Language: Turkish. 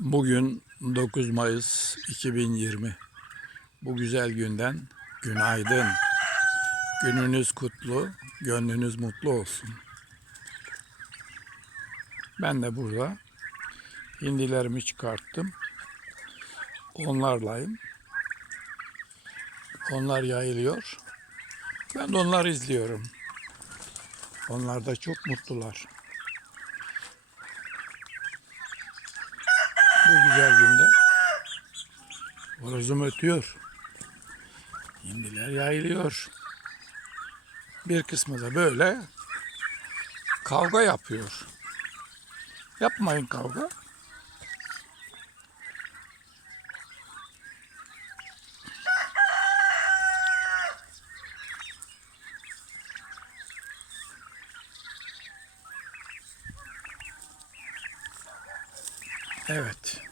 Bugün 9 Mayıs 2020. Bu güzel günden günaydın. Gününüz kutlu, gönlünüz mutlu olsun. Ben de burada hindilerimi çıkarttım. Onlarlayım. Onlar yayılıyor. Ben de onları izliyorum. Onlar da çok mutlular. Günde horozum ötüyor. Hindiler yayılıyor. Bir kısmı da böyle kavga yapıyor. Yapmayın kavga. Evet.